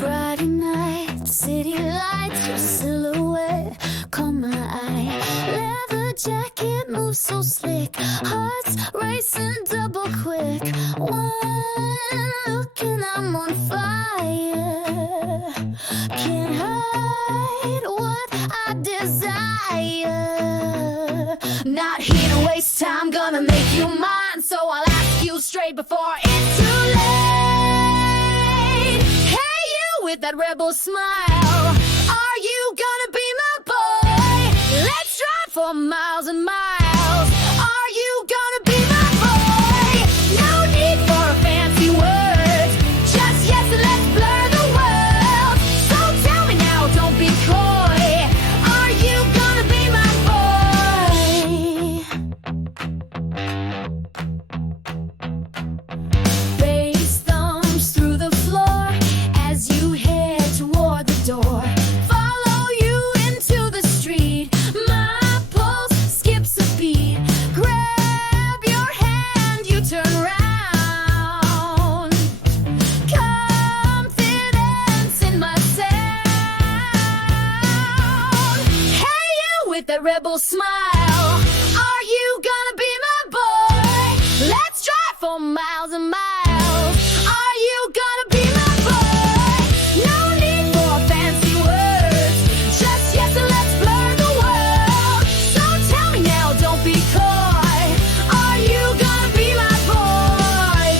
Friday night, city lights, your silhouette caught my eye. Leather jacket moves so slick, hearts racing double quick. One look and I'm on fire. Can't hide what I desire. Not here to waste time, gonna make you mine. So I'll ask you straight before it's too late. Hey, you with that rebel smile, are you gonna be my boy? Let's drive for miles and miles. Are you gonna be my boy? No need for a fancy word, just yes and let's blur the world. So tell me now, don't be coy. Are you gonna be my boy? Bass thumps through the floor as you head toward the door. Follow you into the street. My pulse skips a beat. Grab your hand, you turn round. Confidence in my sound. Hey, you with that rebel smile, are you gonna be my boy? Let's drive for miles and miles. Are you gonna be my boy? No need for fancy words, just yes and let's blur the world. So tell me now, don't be coy. Are you gonna be my boy?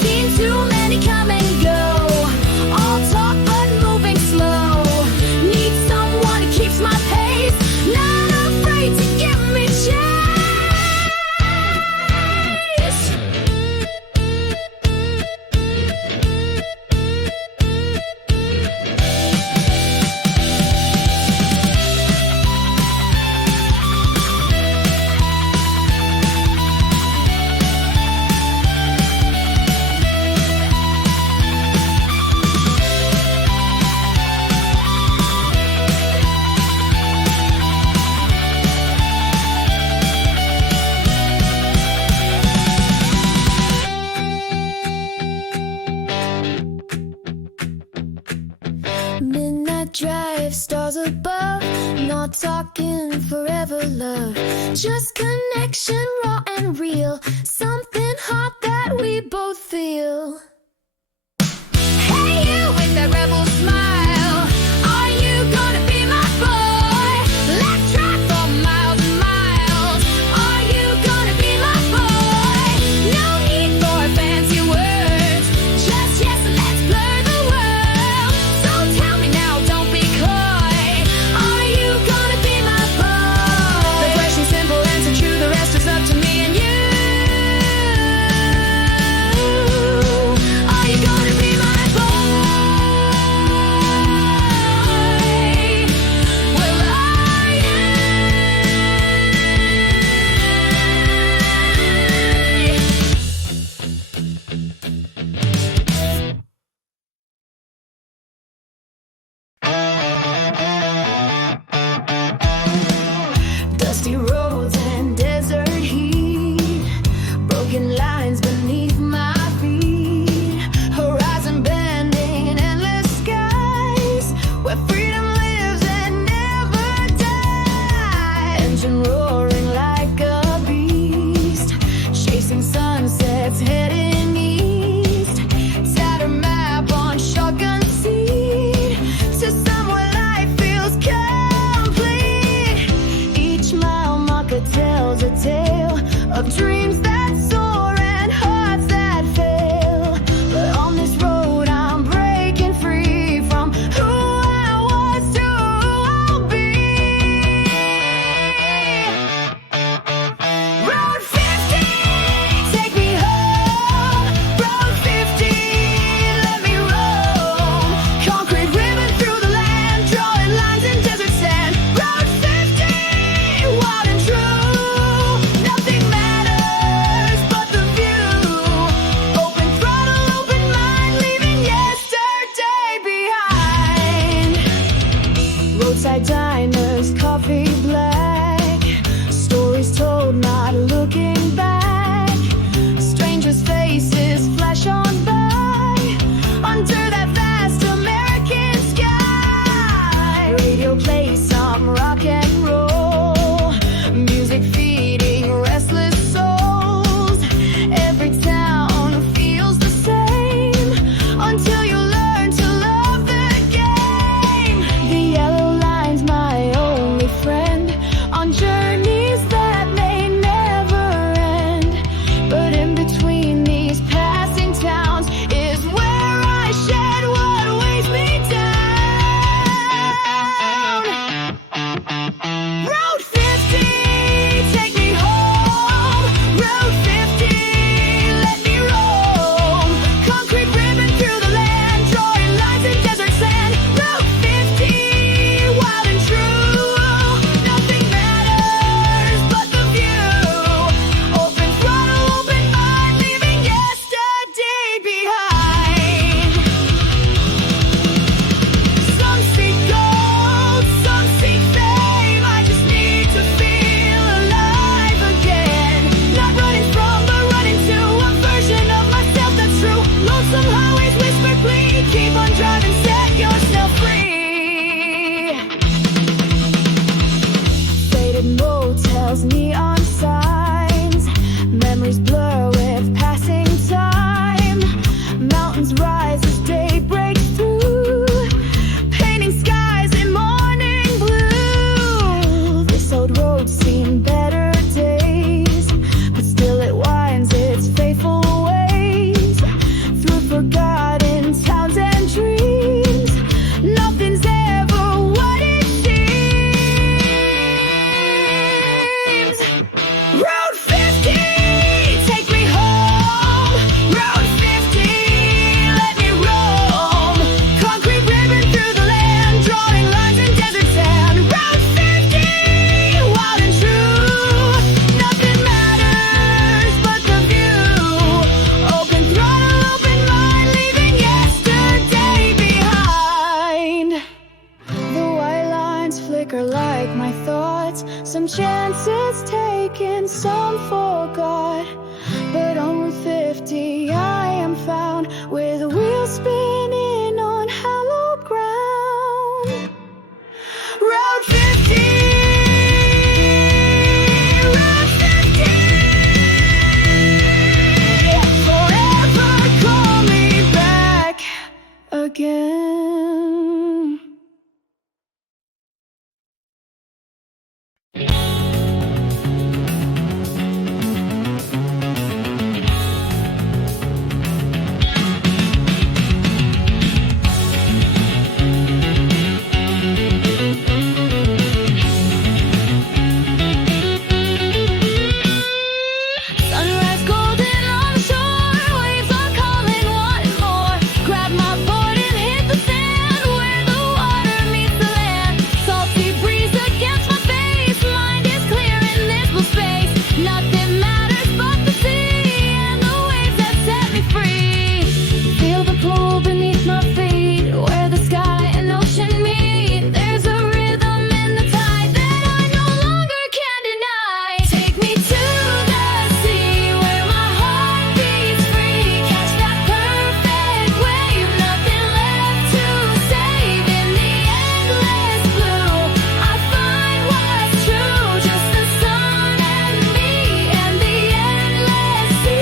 Seen too many come and go, all talk but moving slow. Need someone who keeps my pace, not afraid to give me chase. Midnight drive, stars above. Not talking forever, love. Just connection, raw and real. Something hot that we both feel. Hey, you with that rebel smile, are you gonna be my boy? Let's drive for miles and miles. Are you gonna be my boy? No need for fancy words, just yes and let's blur the world. So tell me now, don't be coy. Are you gonna be my boy? The question simple, answer true, the rest is up to me and you. Are you gonna be my Dusty roads and desert heat, broken lines beneath my feet, horizon bending in endless skies, where freedom lives and never dies. Engine roaring like a beast, chasing sunsets heading east. Tattered map on shotgun seat, to somewhere life feels complete. Each mile marker tells a tale of dreams that soar and hearts that fail. But on this road I'm breaking free from who I was to who I'll be. Road 50, take me home. Road 50, let me roam. Concrete ribbon through the land, drawing lines in desert sand. Road 50, wild and true, nothing matters. is taken, some forgot. But on Route 50 I am found, with the wheels spinning on hallowed ground. Route 50, Route 50, forever call me back again. Sunrise golden on the shore, waves are calling, wanting more. Grab my board and hit the sand where the water meets the land. Salty breeze against my face, mind is clear in this blue space. Nothing matters but the sea and the waves that set me free. Feel the pool beneath my feet, where the sky and ocean meet. There's a rhythm in the tide that I no longer can deny. Take me to the sea where my heart beats free. Catch that perfect wave, nothing left to save. In the endless blue, I find what's true. Just the sun and me and the endless sea.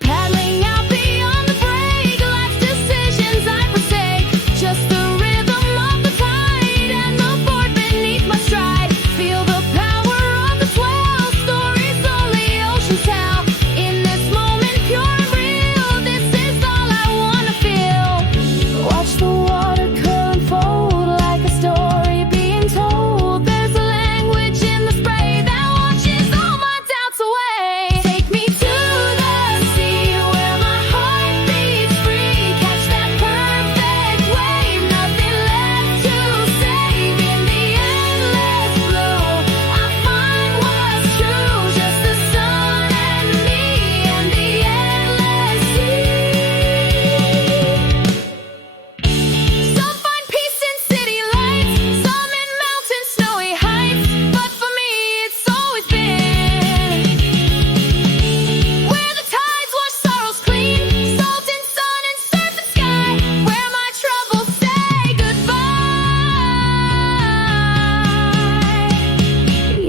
Paddling out beyond the break, life's decisions I forsake. Just the rhythm of the tide and the board beneath my stride. Feel the power of the swell, stories only oceans tell. In this moment, pure and real, this is all I wanna feel. Watch the water current fold like a story being told. There's a language in the spray that washes all my doubts away. Take me to the sea where my heart beats free. Catch that perfect wave, nothing left to save. In the endless blue, I find what's true. Just the sun and me and the endless sea. Some find peace in city lights, some in mountain snowy heights. But for me, it's always been where the tides wash sorrows clean, salt and sun and surf and sky, where my troubles say goodbye.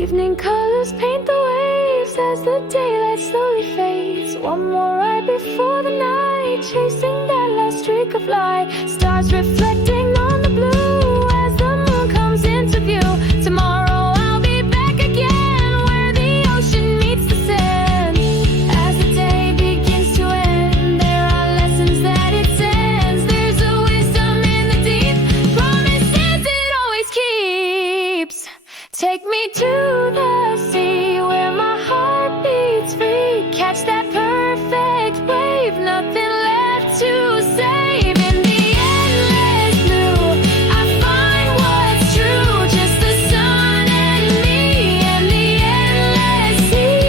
Evening colors paint the waves as the daylight slowly fades. One more ride before the night, chasing that last streak of light. Stars reflecting on the blue as the moon comes into view. Tomorrow I'll be back again where the ocean meets the sand. As the day begins to end, there are lessons that it sends. There's a wisdom in the deep, promises it always keeps. Take me to the sea where my heart beats free. Catch that perfect wave, nothing left to save. In the endless blue, I find what's true. Just the sun and me and the endless sea.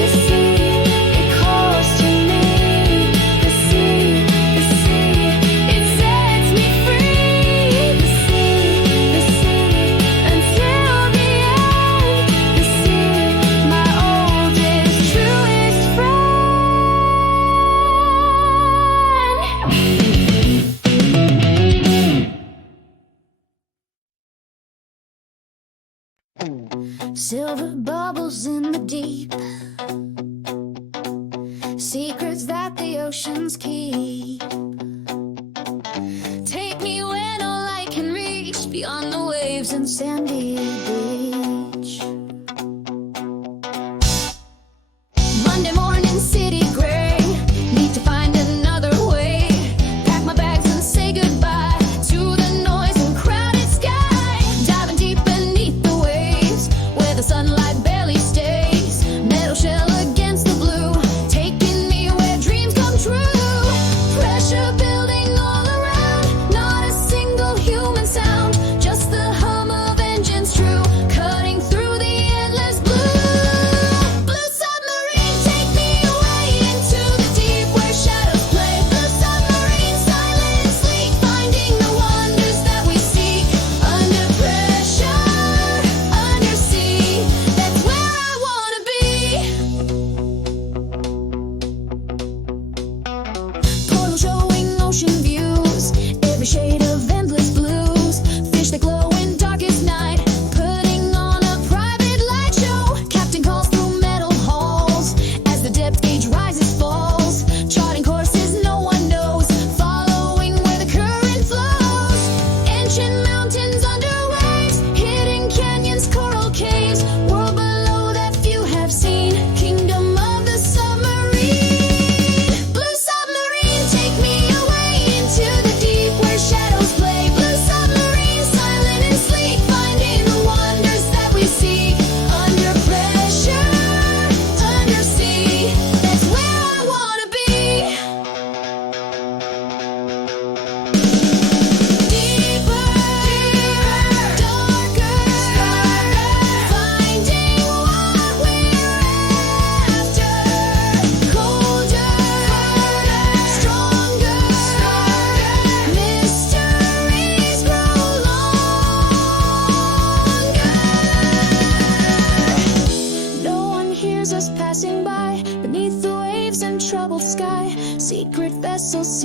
The sea, it calls to me. The sea, it sets me free. The sea, until the end. The sea, my oldest, truest friend. Silver bubbles in the deep, secrets that the oceans keep. Take me when all I can reach, beyond the waves and sandy beach. Monday morning, city gray, need to find another way. Pack my bags and say goodbye to the noise and crowded sky. Diving deep beneath the waves, where the sunlight barely stays. Metal shell against the blue, taking me where dreams come true. Pressure building all around, not a single human sound, just the hum of engines true.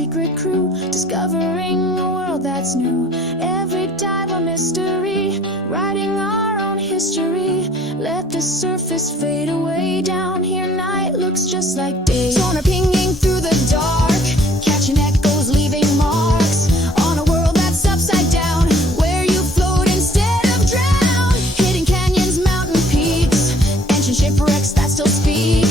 secret crew, discovering a world that's new. Every dive a mystery, writing our own history. Let the surface fade away. Down here night looks just like day. Sonar pinging through the dark, catching echoes, leaving marks on a world that's upside down, where you float instead of drown. Hidden canyons, mountain peaks, ancient shipwrecks that still speak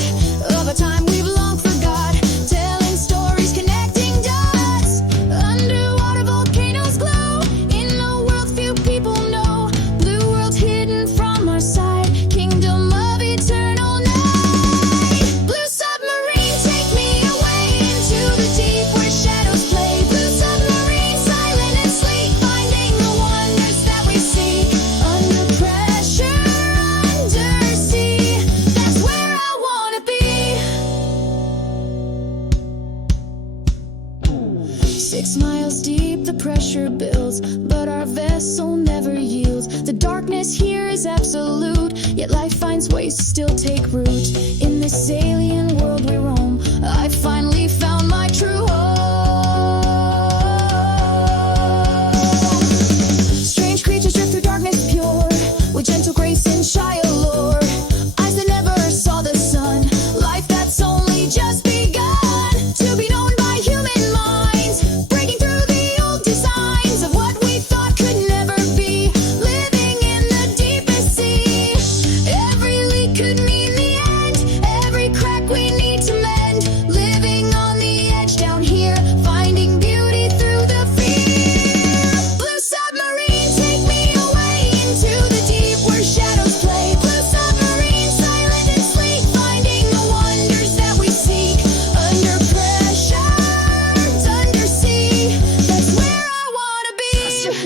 of a time we've long forgot, telling stories, connecting dots. Underwater volcanoes glow in a world few people know. Blue world hidden from our sight, kingdom of eternal night. Blue submarine, take me away into the deep where shadows play. Blue submarine, silent and sleep, finding the wonders that we see. Under pressure, undersea, that's where I wanna be. 6 miles deep, the pressure builds, but our vessel never yields. The darkness here is absolute, yet life finds ways to still take root. In this alien world we roam, I finally found my true home. Strange creatures drift through darkness pure, with gentle grace and shy allure. Eyes that never saw the sun, life that's only just begun to be known by human minds, breaking through the old designs of what we thought could never be. Living in the deepest sea, every leak could mean the end, every crack we need to mend. Living on the edge down here, finding beauty through the fear. Blue submarine, take me away into the deep where shadows play. Blue submarine, silent and sleep, finding the wonders that we seek. Under pressure, undersea, that's where I wanna be.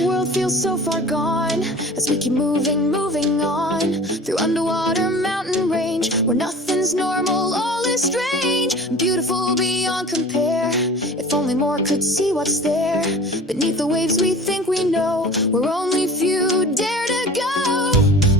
The world feels so far gone as we keep moving, moving on through underwater mountain range, where nothing's normal, all is strange, beautiful beyond compare. If only more could see what's there beneath the waves we think we know, where only few dare to go.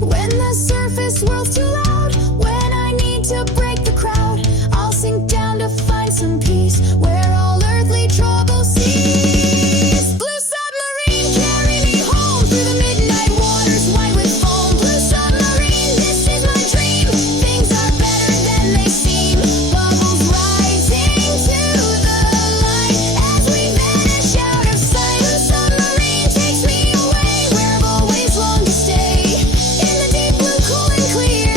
When the surface world's too loud, when I need to break the crowd, I'll sink down to find some peace where all earthly trouble cease. Blue submarine, carry me home through the midnight waters white with foam. Blue submarine, this is my dream. Things are better than they seem. Bubbles rising to the light as we vanish out of sight. Blue submarine takes me away where I've always longed to stay. In the deep blue, cool and clear,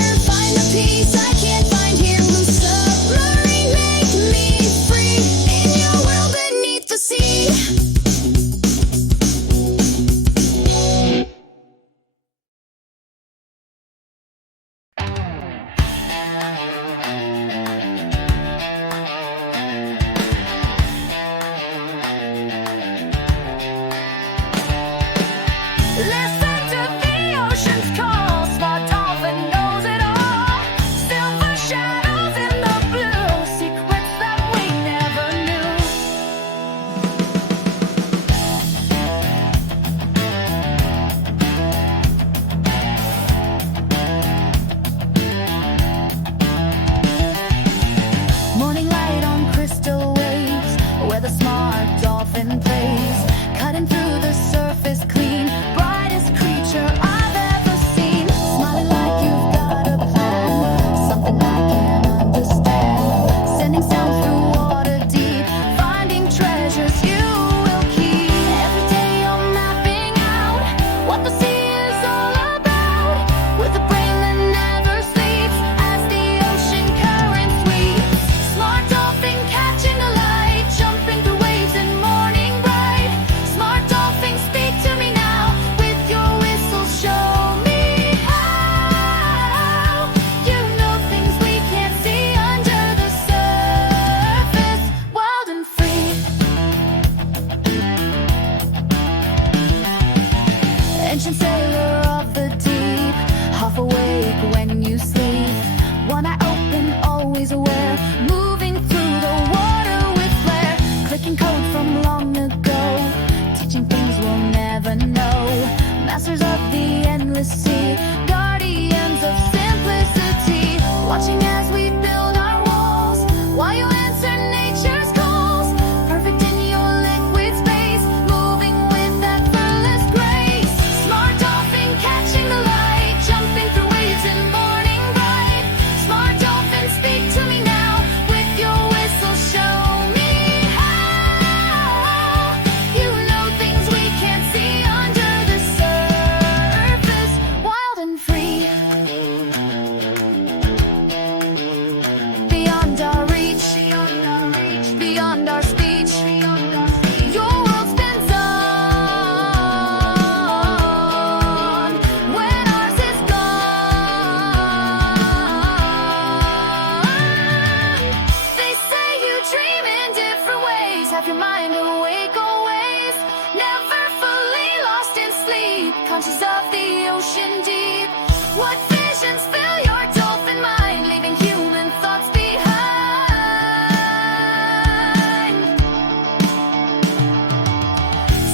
conscious of the ocean deep. What visions fill your dolphin mind, leaving human thoughts behind?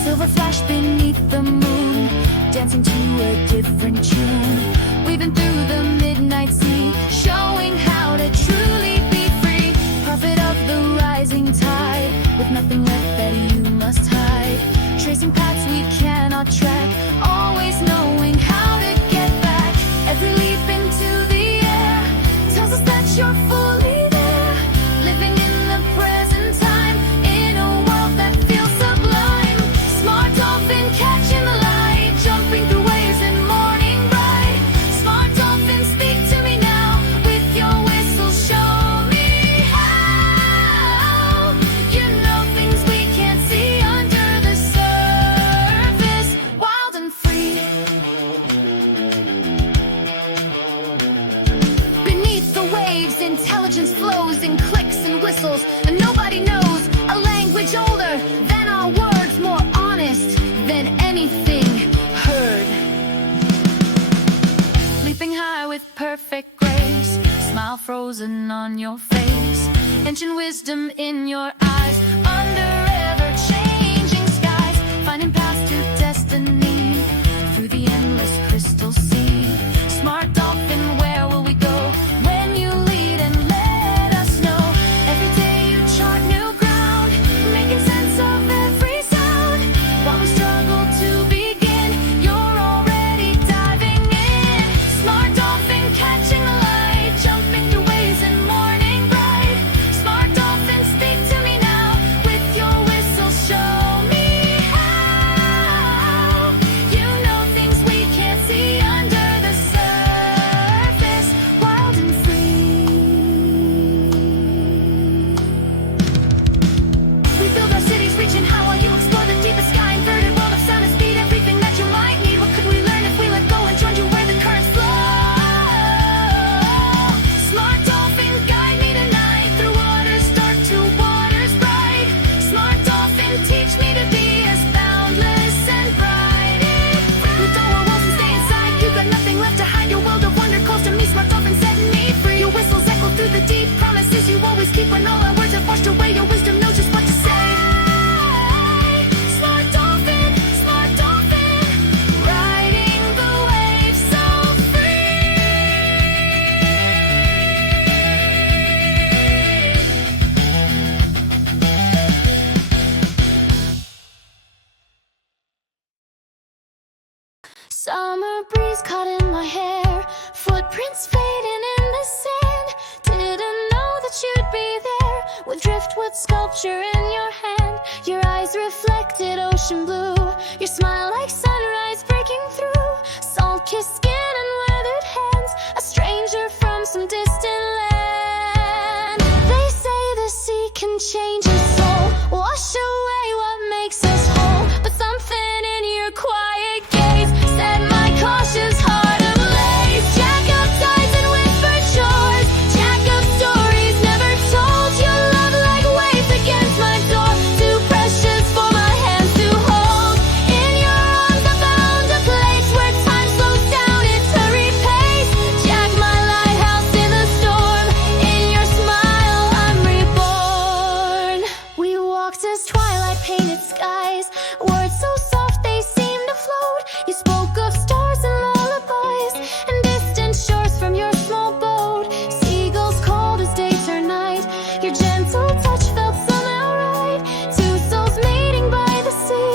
Silver flash beneath the moon, dancing to a different tune. Weaving through the midnight sea, showing how to truly be free. Prophet of the rising tide, with nothing left that you must hide. Tracing paths we cannot track, always knowing how to get back. Every leap into the air tells us that you're fully there. Living in the present time, in a world that feels sublime. Smart dolphin catching the light, jumping through waves and morning bright. Smart dolphin, speak to me now, with your whistle show me how. You know things we can't see under the surface, wild and free. Beneath the waves, intelligence flows in clicks and whistles, and nobody knows a language older than our words, more honest than anything heard. Leaping high with perfect grace, smile frozen on your face, ancient wisdom in your eyes, under ever-changing skies, finding paths to destiny through the endless crystal sea. Smart dolphin, where will we go when you lead and let us know? Every day you chart new ground, making sense of every sound. While we struggle to begin, you're already diving in. Smart dolphin catching the light, jumping through waves and morning bright. Smart dolphin, speak to me now, with your whistle show me how. You know things we can't see under the surface, wild and free. We build our cities reaching high while you explore the deepest sky. Inverted world of sound and speed, everything that you might need. What could we learn if we let go and joined you where the currents flow? Smart dolphin, guide me tonight, through waters dark to waters bright. Smart dolphin, teach me to be as boundless and bright. We throw our walls and stay inside, you got nothing left to hide. Your world of wonder calls to me, smart dolphin, setting me free. Your whistles echo through the deep, promises you always keep. When all our words have washed away, your wisdom knows just what to say. Smart dolphin, riding the waves so free. Summer breeze caught in my hair, footprints fading in the sand. Didn't know that you'd be there, with driftwood sculpture in your hand. Your eyes reflected ocean blue, your smile like sunrise breaking through. Salt-kissed skin and weathered hands, a stranger from some distant land. They say the sea can change a soul, wash away what makes us whole. But something in your quiet gaze set my cautious heart ablaze. Jack up tides and whispered shores, jack up stories never told. Your love like waves against my door, too precious for my hands to hold. In your arms I found a place where time slows down its hurried pace. Jack, my lighthouse in the storm, in your smile I'm reborn. We walked as twilight painted skies, words so soft they seemed to float. You spoke of stars and lullabies, and distant shores from your small boat. Seagulls cold as day turned night, your gentle touch felt somehow right. Two souls meeting by the sea,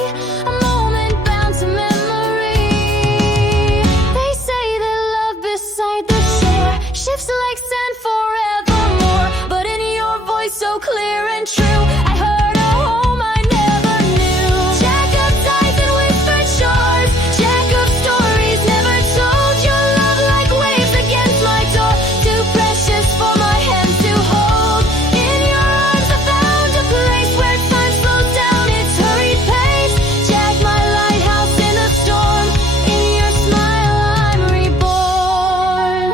a moment bound to memory. They say that love beside the shore shifts like sand forevermore, but in your voice so clear and true, I heard a home I never knew. Jack up tides and whispered shores, jack up stories never told. Your love like waves against my door, too precious for my hands to hold. In your arms I found a place where time slows down its hurried pace. Jack, my lighthouse in the storm, in your smile I'm reborn.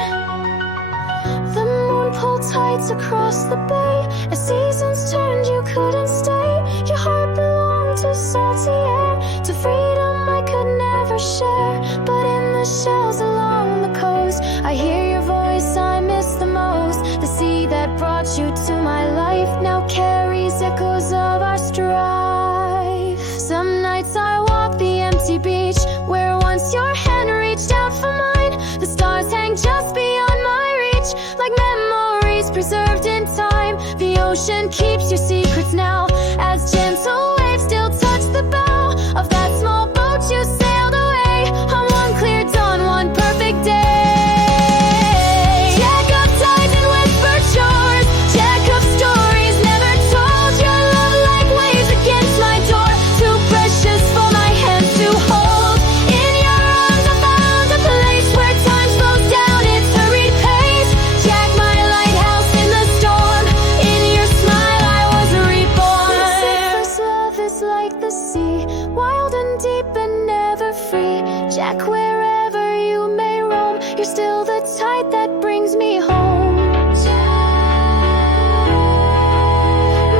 The moon pulled tides across the bay, as seasons turned you couldn't stay. Your heart belonged to salty air, to freedom I could never our share, but in the shells along the coast, I hear your voice I miss the most. The sea that brought you to my life now carries echoes of our strife. Some nights I walk the empty beach where once your hand reached out for mine. The stars hang just beyond my reach, like memories preserved in time. The ocean keeps your secrets now, as gentle waves still touch the bow of that small boat you sailed away on one clear dawn, one perfect day. Jack up tides and whispered shores, jack up stories never told. Your love like waves against my door, too precious for my hand to hold. In your arms I found a place where time slows down its hurried pace. Jack, my lighthouse in the storm, in your smile I was reborn. This love is like the sea, wild and deep and never free. Jack, wherever you may roam, you're still the tide that brings me home. Jack,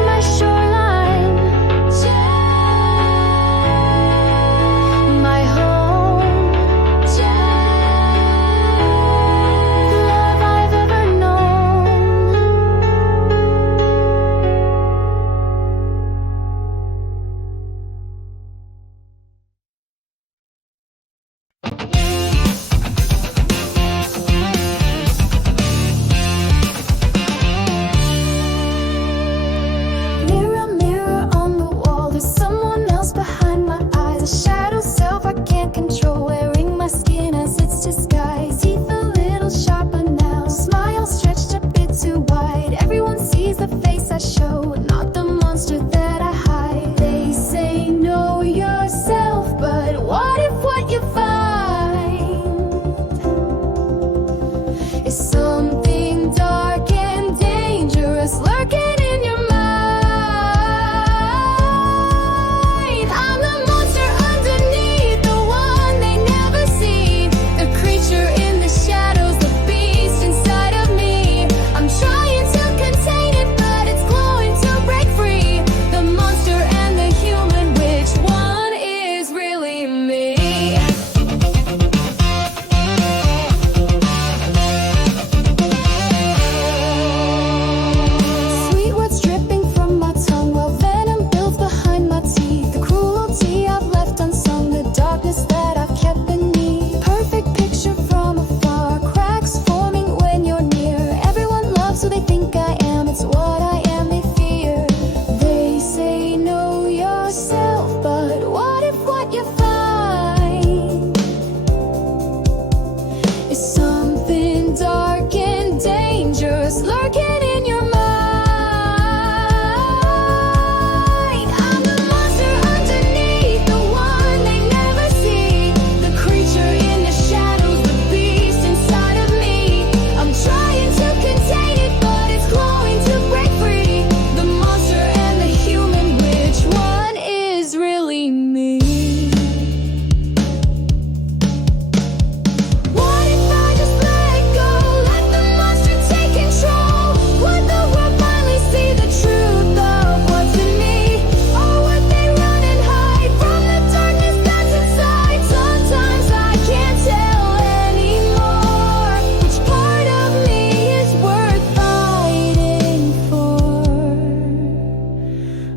my shoreline. Jack, my home. Jack, the love I've ever known. Mirror, mirror on the wall, there's someone else behind my eyes. A shadow self I can't control, wearing my skin as its disguise. Teeth a little sharper now, smile stretched a bit too wide. Everyone sees the face I show, not the monster that I hide. They say know yourself, but what if what you find is something dark and dangerous lurking in your mind? I'm the monster underneath, the one they never see, the creature in the shadows, the beast inside of me. I'm trying to contain it, but it's glowing to break free. The monster and the human, which one is really me? Sweet words dripping from my tongue while venom builds behind my teeth. The cruelty I've left unsung, the darkness that I've kept beneath. Perfect picture from afar, cracks forming when you're near. Everyone loves who they think I am, it's what I am they fear. They say know yourself, but what if what you find is something dark and dangerous lurking in your mind? I'm the monster underneath, the one they never see, the creature in the shadows, the beast inside of me. I'm trying to contain it, but it's glowing to break free. The monster and the human, which one is really me? What if I just let go, let the monster take control? Would the world finally see the truth of what's in me? Or would they run and hide from the darkness that's inside? Sometimes I can't tell anymore which part of me is worth fighting for.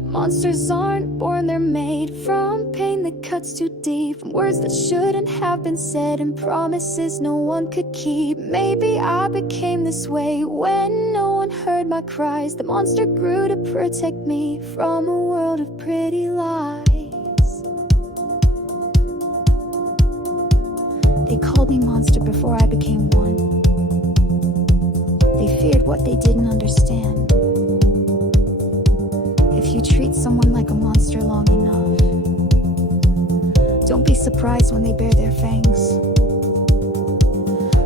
Monsters aren't born, they're made from pain that cuts too deep, from words that shouldn't have been said, and promises no one could keep. Maybe I became this way when no one heard my cries. The monster grew to protect me from a world of pretty lies. They called me monster before I became one. They feared what they didn't understand. If you treat someone like a monster long enough, don't be surprised when they bare their fangs.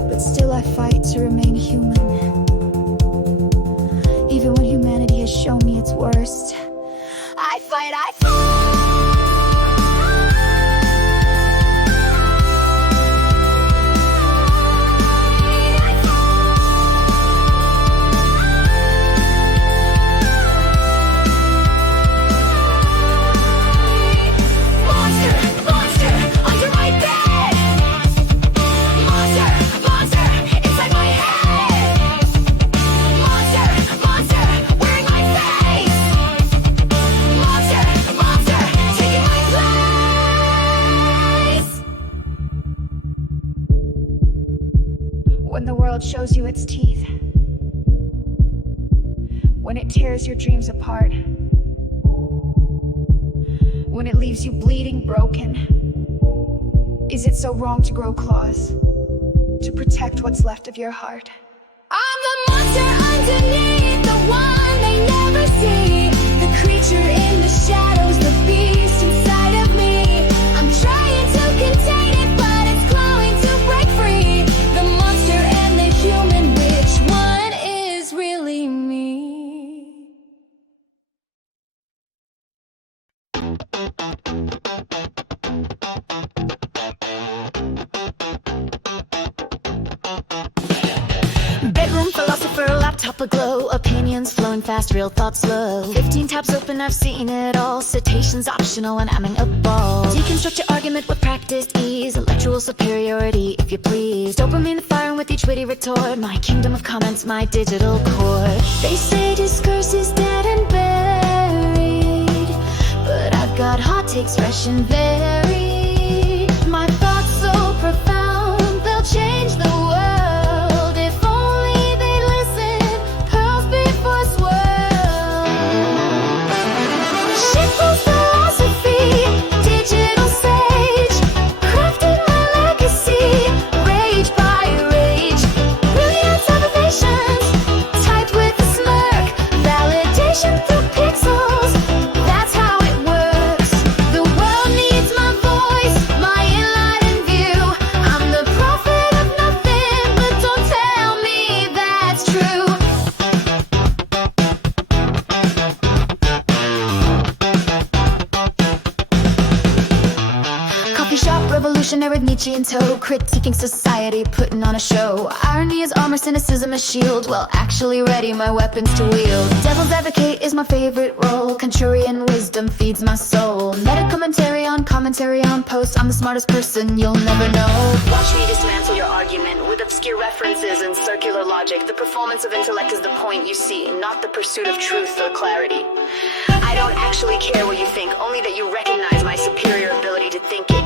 But still I fight to remain human, even when humanity has shown me its worst. I fight, I fight. Monster, monster, under my bed. world shows you its teeth, when it tears your dreams apart, when it leaves you bleeding, broken, is it so wrong to grow claws, to protect what's left of your heart? I'm the monster underneath, the one they never see, the creature in the shadows, the beast inside of me. I'm trying to contain it, but it's clawing to break free. The monster and the human, which one is really me? Bedroom philosopher, laptop aglow, opinions flowing fast, real thoughts slow. 15 tabs open, I've seen it all. Citations optional and I'm a ball. Deconstruct your argument with practiced ease, intellectual superiority if you please. Dopamine firing with each witty retort, my kingdom of comments, my digital core. They say discourse is dead and buried, but I've got hot takes fresh and varied. My thoughts so profound, they'll change the world. With Nietzsche in tow, critiquing society, putting on a show. Irony is armor, cynicism is shield. Well, actually ready my weapons to wield. Devil's advocate is my favorite role. Contrarian wisdom feeds my soul. Meta commentary on post. I'm the smartest person you'll never know. Watch me dismantle your argument with obscure references and circular logic. The performance of intellect is the point you see, not the pursuit of truth or clarity. I don't actually care what you think, only that you recognize my superior ability to think it.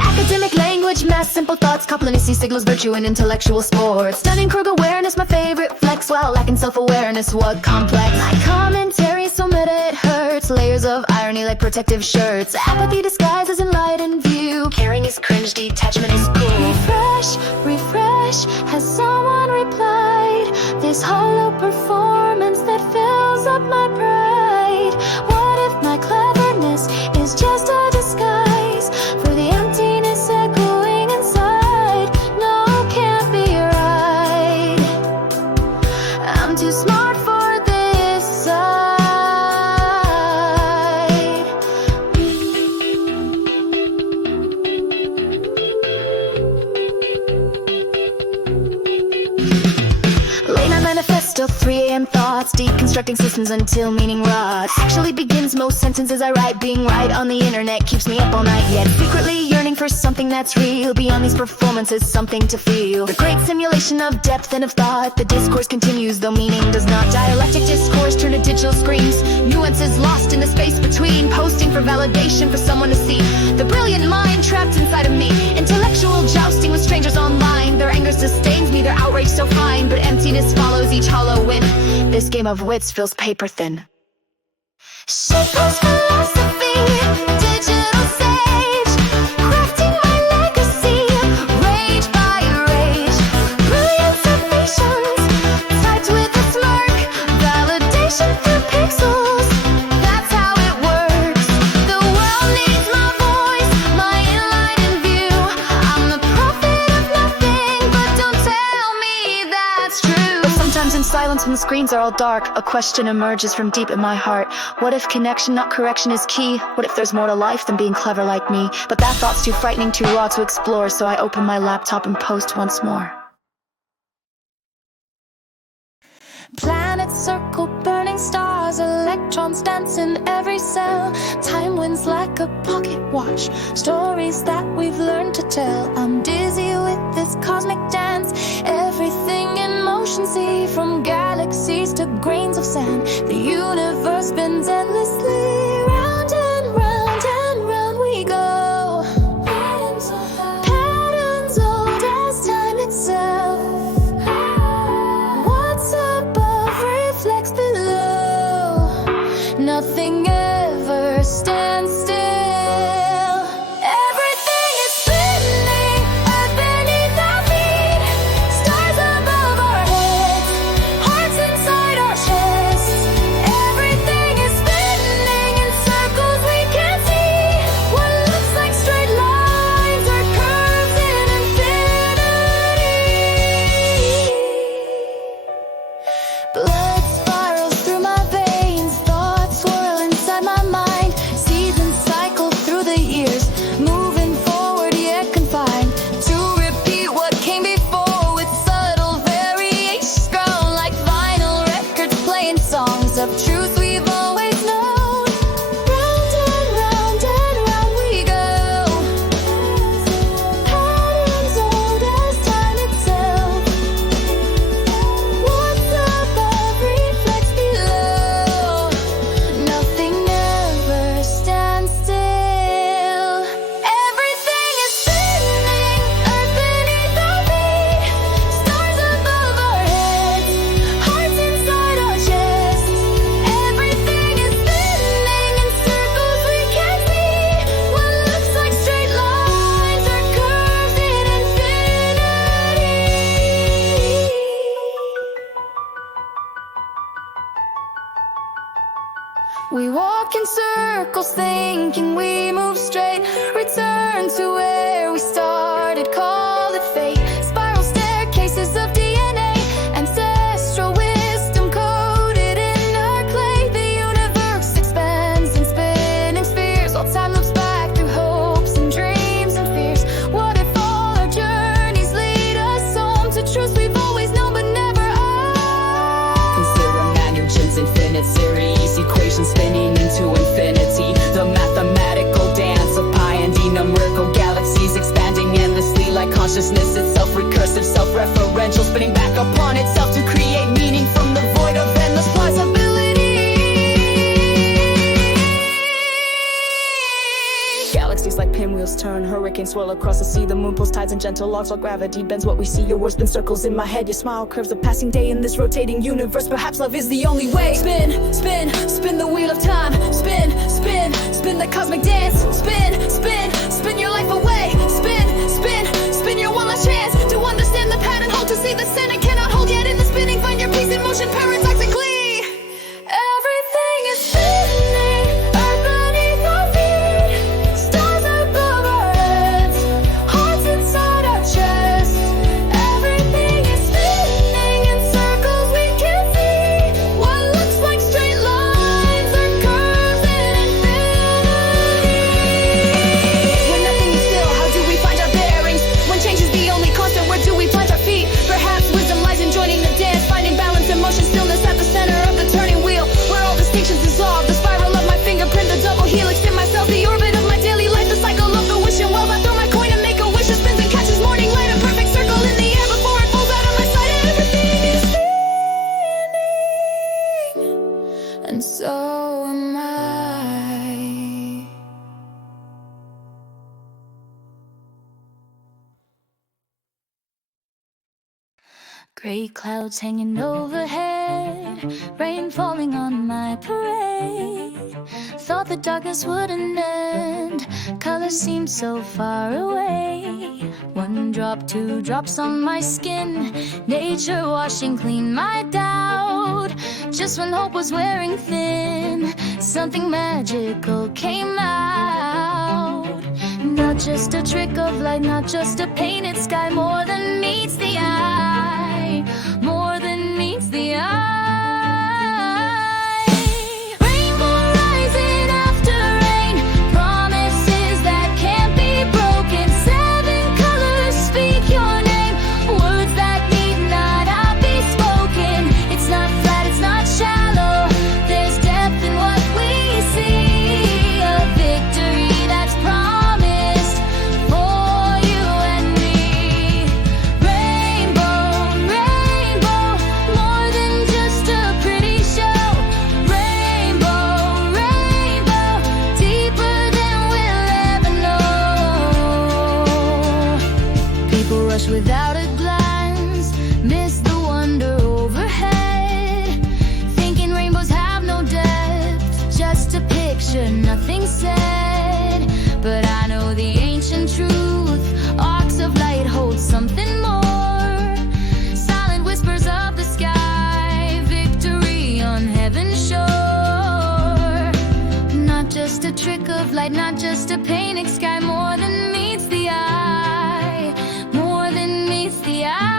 Academic language, mass simple thoughts, Coplanacy signals virtue in intellectual sports. Stunning Krug awareness, my favorite flex, while lacking self-awareness, what complex. My commentary so meta it hurts, layers of irony like protective shirts. Apathy disguised as enlightened view, caring is cringe, detachment is cool. Refresh, refresh, has someone replied? This hollow performance that fills up my pride. What if my cleverness is just a disguise for the emptiness echoing inside? No, can't be right. I'm too smart for this side. Late night manifesto, 3 a.m. thoughts, deconstructing systems until meaning rots. Actually begins most sentences I write. Being right on the internet keeps me up all night, yet secretly yearning for something that's real. Beyond these performances, something to feel. The great simulation of depth and of thought. The discourse continues, though meaning does not. Dialectic discourse turned to digital screens. Nuances lost in the space between. Posting for validation for someone to see. The brilliant mind trapped inside of me. Intellectual jousting with strangers online. Their anger sustains me, their outrage so fine. But emptiness follows each hollow win. This game of wits feels paper thin. Shapeless philosophy, digital sage, crafting my legacy, rage by rage, brilliant suffocations, typed with a smirk, validation through pixels, that's how it works. The world needs my voice, my enlightened view. I'm the prophet of nothing, but don't tell me that's true. But sometimes in silence when the screens are all dark, a question emerges from deep in my heart. What if connection, not correction, is key? What if there's more to life than being clever like me? But that thought's too frightening, too raw to explore, so I open my laptop and post once more. Planets circle, burning stars, electrons dance in every cell. Time wins like a pocket watch, stories that we've learned to tell. I'm dizzy with this cosmic dance, everything in motion, see from galaxies to grains of sand. The universe spins endlessly, round and round we go. Nothing ever stands still. Everything is spinning, earth beneath our feet, stars above our heads, hearts inside our chests. Everything is spinning in circles we can't see. What looks like straight lines are curves in infinity. Blood spirals through my veins, thoughts swirl inside my mind. Seasons cycle through the years, moving forward yet confined to repeat what came before with subtle variations grown like vinyl records playing songs of truth we've always known. Round and round we go, patterns old as time itself. What's above reflects below. Nothing ever stands still. Everything is spinning, earth beneath our feet, stars above our heads, hearts inside our chests. Everything is spinning in circles we can't see. What looks like straight lines are curves in infinity. We walk in circles thinking we move straight, return to where we started, call it fate. Spiral staircases of DNA, ancestral wisdom coded in our clay. The universe expands in spinning spheres while time looks back through hopes and dreams and fears. What if all our journeys lead us home to truths we've always known but never owned? Consider magnitudes, infinite series, equations spinning into infinity. The mathematical dance of pi and d, numerical galaxies expanding endlessly like consciousness itself, recursive, self-referential, spinning back upon itself to create meaning from the void of endless possibility. Galaxies like pinwheels turn, hurricanes swirl across the sea. The moon pulls tides and gentle logs while gravity bends what we see. Your words spin circles in my head, your smile curves the passing day in this rotating universe. Perhaps love is the only way. Spin, spin, spin the wheel of time. Spin, spin, spin the cosmic dance. Spin, spin, spin your life away. Spin, spin, spin your one last chance to understand the pattern, hold to see the sin it cannot hold. Yet in the spinning find your peace in motion paradoxically. Everything is spinning, earth beneath our feet, stars above our heads, hearts inside our chests. Everything is spinning in circles we can't see. What looks like straight lines are curves in infinity. When nothing is still, how do we find our bearings? When change is the only constant, where do we plant our feet? Perhaps wisdom lies in joining the dance, finding balance and motion, stillness at the center of the turning wheel, where all distinctions dissolve. The spiral of my fingerprint, the double helix in myself, the orbit of my daily life, the cycle of the wishing well. I throw my coin and make a wish, it spins and catches morning light, a perfect circle in the air before it falls out of my sight. Everything is spinning, and so am I. Gray clouds hanging overhead, rain falling on my parade. Thought the darkness wouldn't end, colors seemed so far away. One drop, two drops on my skin, nature washing clean my doubt. Just when hope was wearing thin, something magical came out. Not just a trick of light, not just a painted sky, more than meets the eye, more than meets the eye. Rainbow rising after rain, promises that can't be broken. Seven colors speak your name, words that need not be spoken. It's not flat, it's not shallow, there's depth in what we see. A victory that's promised for you and me. Rainbow said, but I know the ancient truth. Arcs of light hold something more. Silent whispers of the sky, victory on heaven's shore. Not just a trick of light, not just a painted sky, more than meets the eye, more than meets the eye.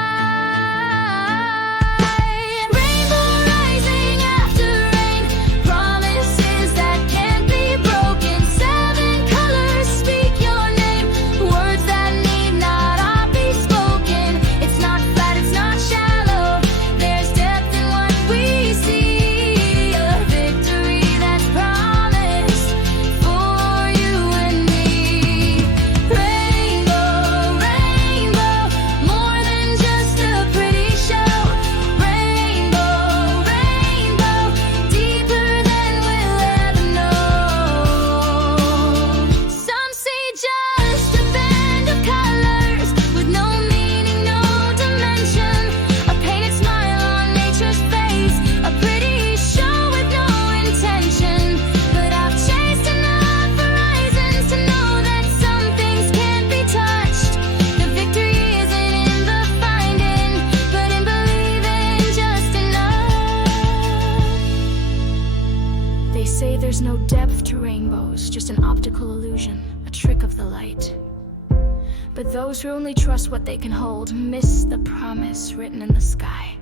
There's no depth to rainbows, just an optical illusion, a trick of the light. But those who only trust what they can hold miss the promise written in the sky.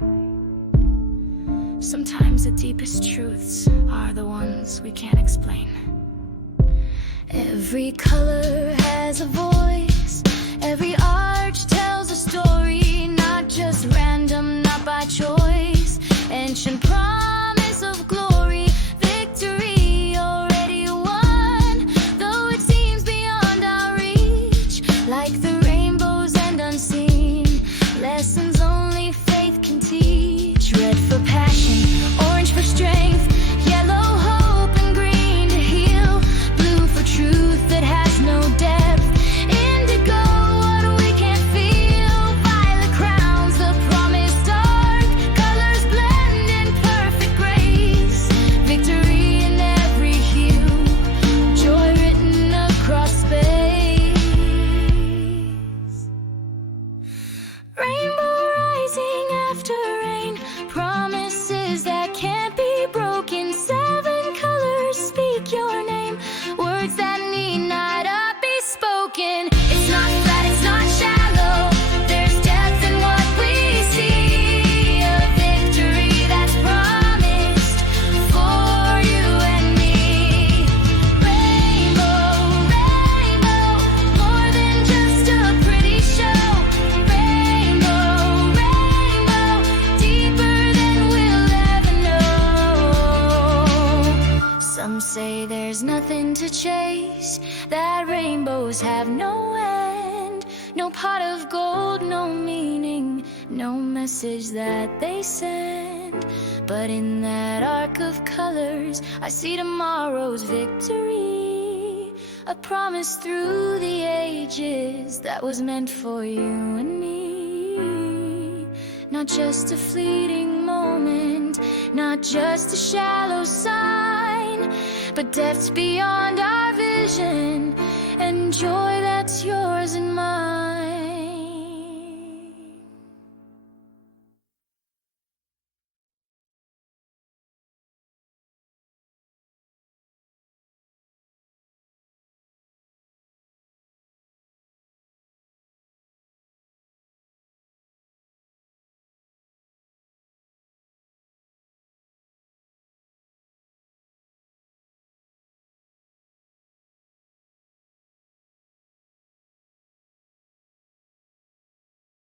Sometimes the deepest truths are the ones we can't explain. Every color has a voice, every arch tells a story, not just random, not by choice. Ancient promise of glory, victory. Like the rainbows and unseen lessons only faith can teach. Red for passion, orange for strength, yellow hope and green to heal, blue for truth that has no depth, indigo what we can't feel, violet crowns the promise dark, colors blend in perfect grace, victory in every hue, joy written across space. Rainbow rising after rain, promises that can't be broken. 7 colors speak your name, words that need not be spoken. It's not flat, it's not shallow, there's depth in what we see. A victory that's promised for you and me. Rainbow, rainbow, more than just a pretty show. Some say there's nothing to chase, that rainbows have no end, no pot of gold, no meaning, no message that they send. But in that arc of colors, I see tomorrow's victory, a promise through the ages that was meant for you and me. Not just a fleeting moment, not just a shallow sign, but depths beyond our vision, and joy that's yours and mine.